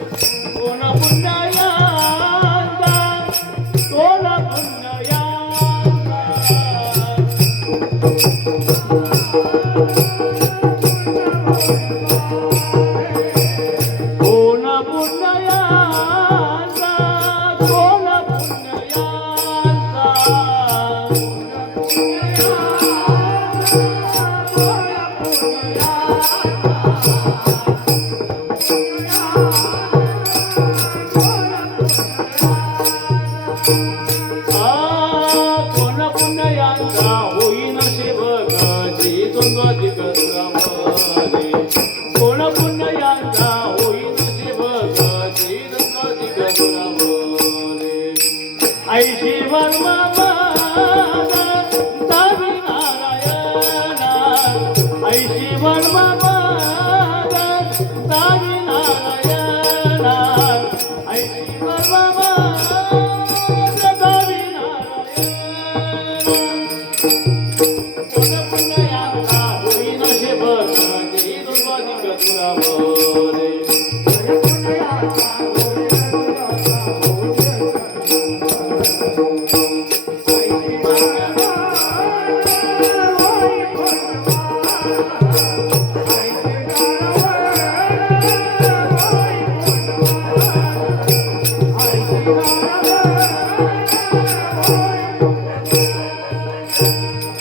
कोण पुण्यायांचा कोण पुण्यायांचा कोण पुण्यायांचा होईन सेवक द्वंद्वाधिक दुरावले कोण पुण्यायांचा होईन सेवक द्वंद्वाधिक दुरावले ऐशी वर्मा दावी नारायणा ऐशी वर्मा दावी नारायणा ऐशी वर्मा दावी नारायणा होईन सेवक द्वंद्वाधिक दुरावले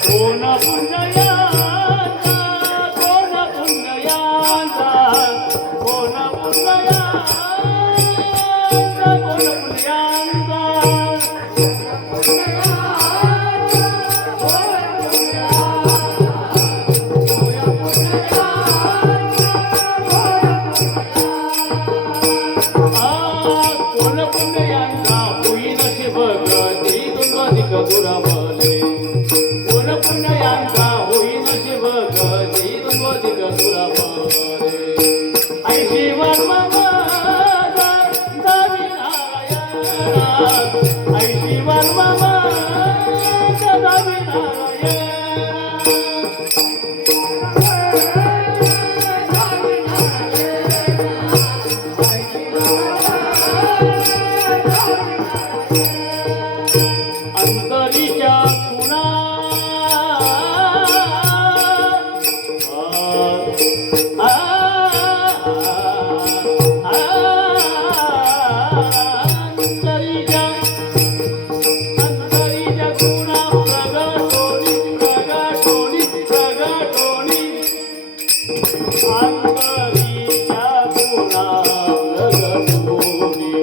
कोण पुण्यायांचा कोण पुण्यायांचा कोण पुण्यायांचा कोण पुण्यायांचा कोण पुण्यायांचा होईन सेवक द्वंद्वाधिक दुरावले कोण पुण्यायांचा होईन सेवक द्वंद्वाधिक दुरावले ऐशी वर्मा दावी नारायणा ऐशी वर्मा दावी नारायणा अंतरीच्या खुणा अंतरीच्या खुणा प्रगटोनी प्रगटोनी प्रगटोनी अंतरीच्या खुणा प्रगटोनी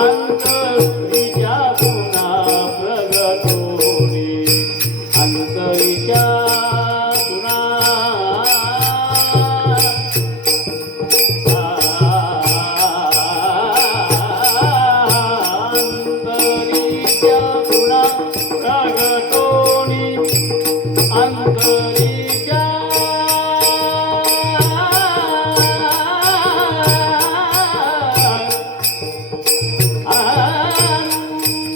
अंतरीच्या खुणा प्रगटोनी अंतरीच्या खुणा अंतरीच्या खुणा प्रगटोनी अंतरीच्या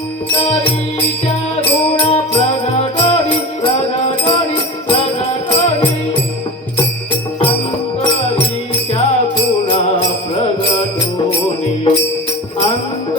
अंतरीच्या गुणा प्रगटोनी प्रगटोनी प्रगटोनी अंतरीच्या गुणा प्रगटोनी अंत